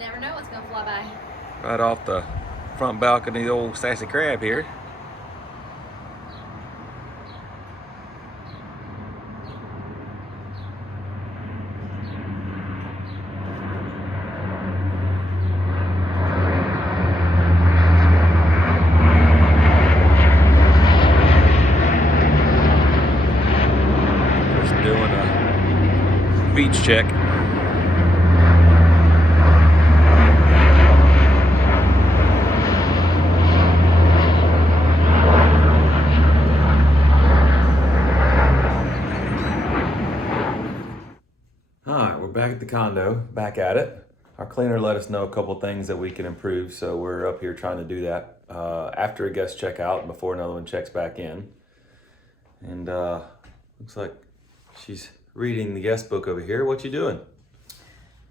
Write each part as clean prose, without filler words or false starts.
Never know what's gonna fly by. Right off the front balcony of the old Sassy Crab here. Just doing a beach check. Alright, we're back at the condo, back at it. Our cleaner let us know a couple things that we can improve, so we're up here trying to do that after a guest check out, before another one checks back in. And looks like she's reading the guest book over here. What you doing?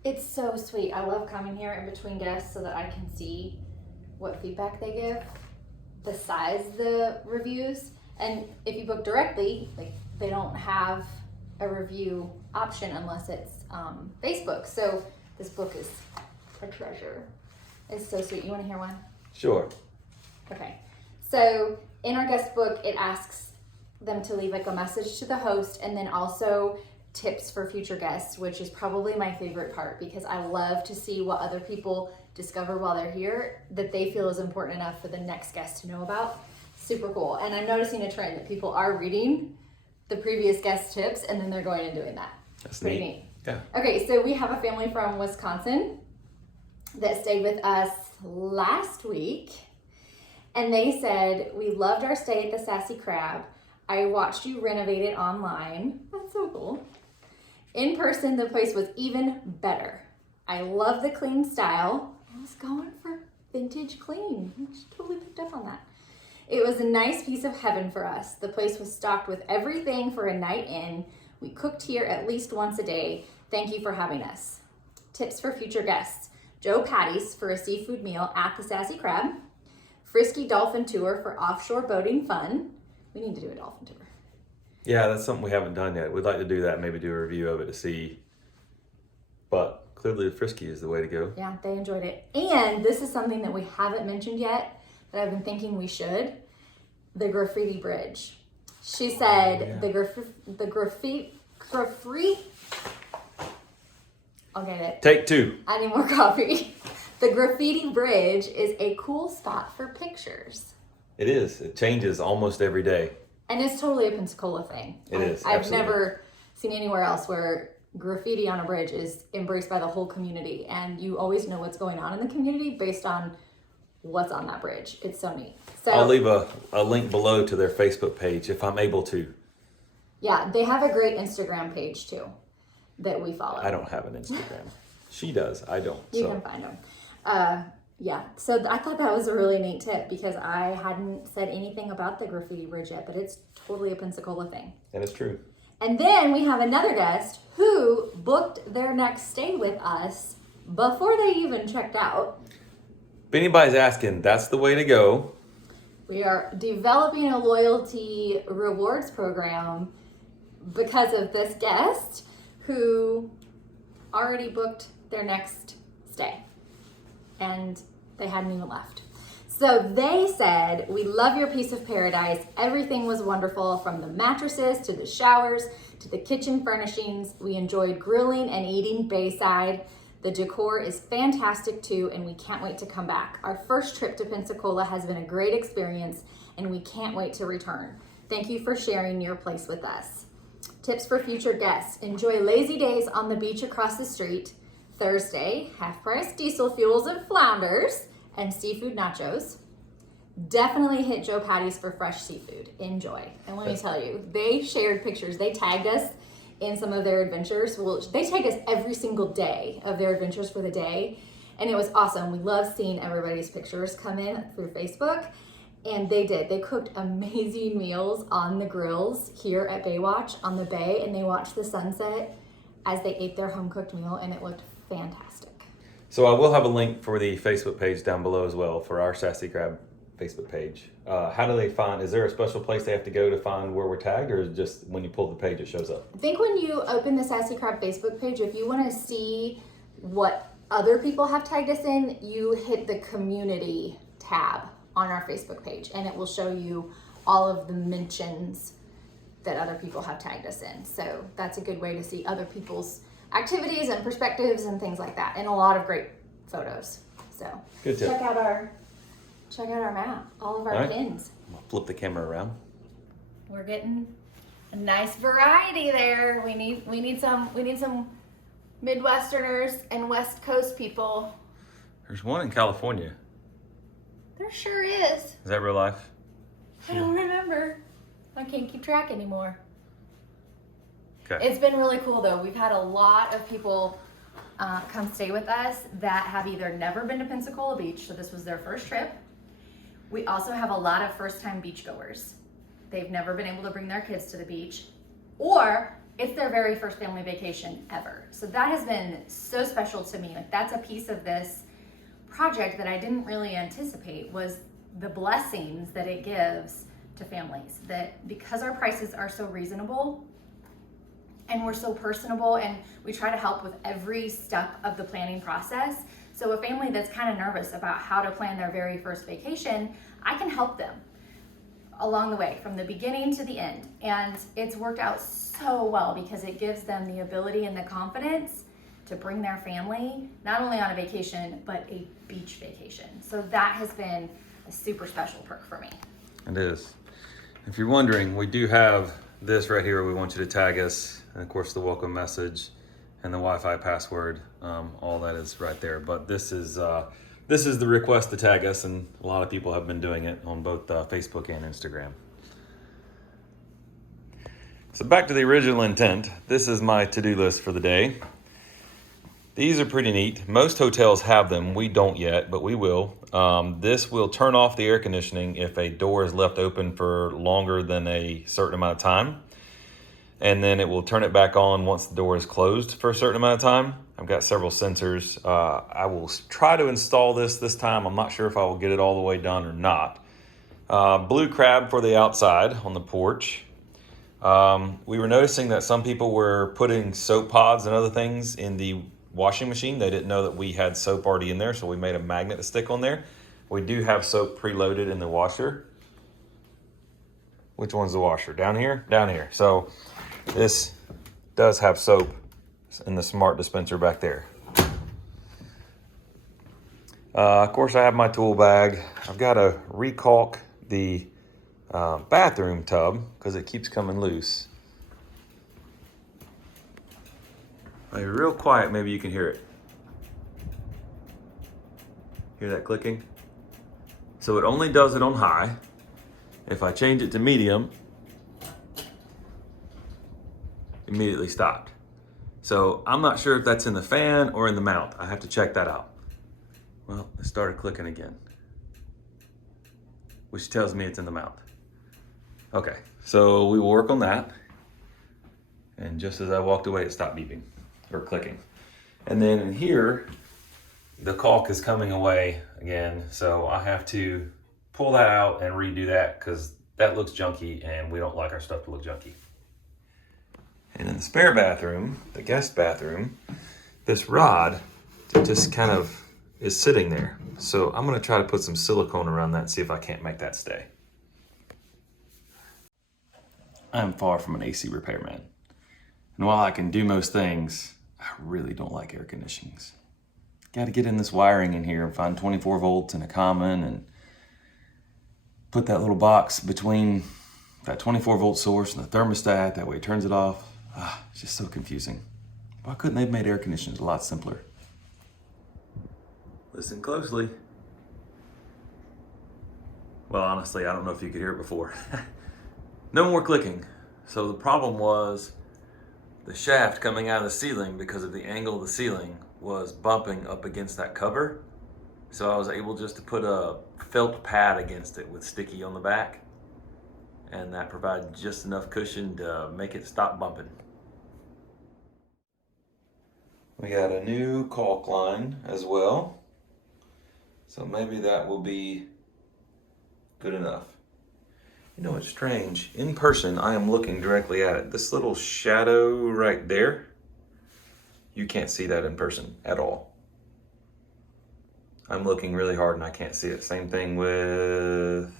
It's so sweet. I love coming here in between guests so that I can see what feedback they give, the size of the reviews, and if you book directly, like they don't have a review option unless it's Facebook. So this book is a treasure. It's so sweet. You want to hear one? Sure. Okay. So in our guest book, it asks them to leave like a message to the host and then also tips for future guests, which is probably my favorite part because I love to see what other people discover while they're here that they feel is important enough for the next guest to know about. Super cool. And I'm noticing a trend that people are reading the previous guest tips and then they're going and doing that. That's pretty neat. neat. Yeah. Okay, so we have a family from Wisconsin that stayed with us last week. And they said, we loved our stay at the Sassy Crab. I watched you renovate it online. That's so cool. In person, the place was even better. I love the clean style. I was going for vintage clean. She totally picked up on that. It was a nice piece of heaven for us. The place was stocked with everything for a night in. We cooked here at least once a day. Thank you for having us. Tips for future guests. Joe Patty's for a seafood meal at the Sassy Crab. Frisky Dolphin Tour for offshore boating fun. We need to do a dolphin tour. Yeah, that's something we haven't done yet. We'd like to do that, maybe do a review of it to see. But clearly the Frisky is the way to go. Yeah, they enjoyed it. And this is something that we haven't mentioned yet that I've been thinking we should. The Graffiti Bridge. She said the graffiti, I'll get it. Take two. I need more coffee. The Graffiti Bridge is a cool spot for pictures. It is. It changes almost every day. And it's totally a Pensacola thing. It is, I've absolutely. never seen anywhere else where graffiti on a bridge is embraced by the whole community. And you always know what's going on in the community based on what's on that bridge. It's so neat. So I'll leave a link below to their Facebook page if I'm able to. yeah, they have a great Instagram page too that we follow. I don't have an Instagram. She does. I don't. You So can find them. Yeah, so I thought that was a really neat tip because I hadn't said anything about the Graffiti Bridge yet, but it's totally a Pensacola thing. and it's true. And then we have another guest who booked their next stay with us before they even checked out. If anybody's asking, that's the way to go. We are developing a loyalty rewards program because of this guest who already booked their next stay and they hadn't even left. So they said, we love your piece of paradise. Everything was wonderful from the mattresses to the showers to the kitchen furnishings. We enjoyed grilling and eating Bayside. The decor is fantastic too, and we can't wait to come back. Our first trip to Pensacola has been a great experience, and we can't wait to return. Thank you for sharing your place with us. Tips for future guests. Enjoy lazy days on the beach across the street. Thursday, half-price diesel fuels and flounders and seafood nachos. Definitely hit Joe Patty's for fresh seafood. Enjoy. And let me tell you, they shared pictures. They tagged us in some of their adventures. Well, they tagged us every single day of their adventures for the day. And it was awesome. We love seeing everybody's pictures come in through Facebook. And they did. They cooked amazing meals on the grills here at Baywatch on the bay. And they watched the sunset as they ate their home-cooked meal. And it looked fantastic. So I will have a link for the Facebook page down below as well for our Sassy Crab Facebook page. How do they find, is there a special place they have to go to find where we're tagged, or is it just when you pull the page it shows up? I think when you open the Sassy Crab Facebook page, if you want to see what other people have tagged us in, you hit the community tab on our Facebook page and it will show you all of the mentions that other people have tagged us in. So that's a good way to see other people's activities and perspectives and things like that, and a lot of great photos. So Good tip. check out our map, all of our pins. I'll flip the camera around. We're getting a nice variety there. We need some Midwesterners and West Coast people. There's one in California. There sure is. Is that real life? I don't remember. I can't keep track anymore. Okay. It's been really cool though. We've had a lot of people come stay with us that have either never been to Pensacola Beach, so this was their first trip. We also have a lot of first-time beachgoers. They've never been able to bring their kids to the beach, or it's their very first family vacation ever. So that has been so special to me. Like, that's a piece of this project that I didn't really anticipate, was the blessings that it gives to families. That because our prices are so reasonable and we're so personable and we try to help with every step of the planning process. So a family that's kind of nervous about how to plan their very first vacation, I can help them along the way from the beginning to the end. And it's worked out so well because it gives them the ability and the confidence to bring their family, not only on a vacation, but a beach vacation. So that has been a super special perk for me. It is. If you're wondering, we do have this right here. We want you to tag us, and of course the welcome message and the Wi-Fi password. All that is right there. But this is the request to tag us, and a lot of people have been doing it on both Facebook and Instagram. So back to the original intent. This is my to-do list for the day. These are pretty neat. Most hotels have them. We don't yet, but we will. This will turn off the air conditioning if a door is left open for longer than a certain amount of time. And then it will turn it back on once the door is closed for a certain amount of time. I've got several sensors. I will try to install this time. I'm not sure if I will get it all the way done or not. Blue crab for the outside on the porch. We were noticing that some people were putting soap pods and other things in the washing machine. They didn't know that we had soap already in there, so we made a magnet to stick on there. We do have soap preloaded in the washer. Which one's the washer? Down here? Down here. So this does have soap in the smart dispenser back there. Of course, I have my tool bag. I've got to recaulk the bathroom tub because it keeps coming loose. If you're real quiet, maybe you can hear it. Hear that clicking? So it only does it on high. If I change it to medium, immediately stopped. So I'm not sure if that's in the fan or in the mount. I have to check that out. Well, it started clicking again, which tells me it's in the mount. Okay, so we will work on that. And just as I walked away, it stopped beeping or clicking. And then in here, the caulk is coming away again. So I have to pull that out and redo that because that looks junky and we don't like our stuff to look junky. And in the spare bathroom, the guest bathroom, this rod just kind of is sitting there. So I'm gonna try to put some silicone around that and see if I can't make that stay. I'm far from an AC repairman. And while I can do most things, I really don't like air conditionings. Got to get in this wiring in here and find 24 volts and a common and put that little box between that 24 volt source and the thermostat. That way it turns it off. It's just so confusing. Why couldn't they have made air conditioners a lot simpler? Listen closely. Well, honestly, I don't know if you could hear it before. No more clicking. So the problem was the shaft coming out of the ceiling, because of the angle of the ceiling, was bumping up against that cover. So I was able just to put a felt pad against it with sticky on the back. And that provided just enough cushion to make it stop bumping. We got a new caulk line as well. So maybe that will be good enough. You know, it's strange. In person, I am looking directly at it. This little shadow right there, you can't see that in person at all. I'm looking really hard and I can't see it. Same thing with,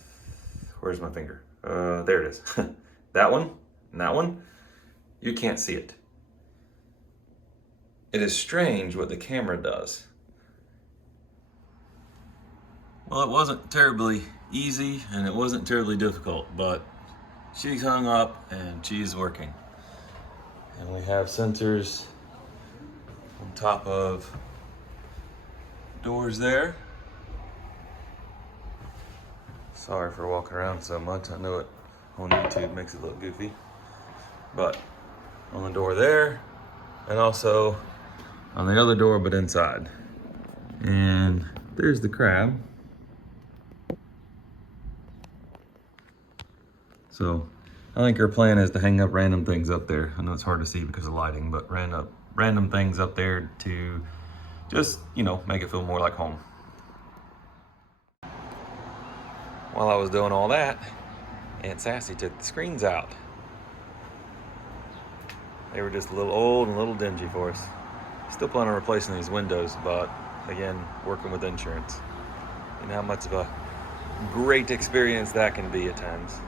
where's my finger? There it is. That one and that one, you can't see it. It is strange what the camera does. Well, it wasn't terribly easy and it wasn't terribly difficult, but she's hung up and she's working. And we have sensors on top of doors there. Sorry for walking around so much. I know it on YouTube makes it look goofy. But on the door there, and also on the other door but inside. And there's the crab. So I think our plan is to hang up random things up there. I know it's hard to see because of lighting, but random things up there to just, you know, make it feel more like home. While I was doing all that, Aunt Sassy took the screens out. They were just a little old and a little dingy for us. Still planning on replacing these windows, but again, working with insurance. You know how much of a great experience that can be at times.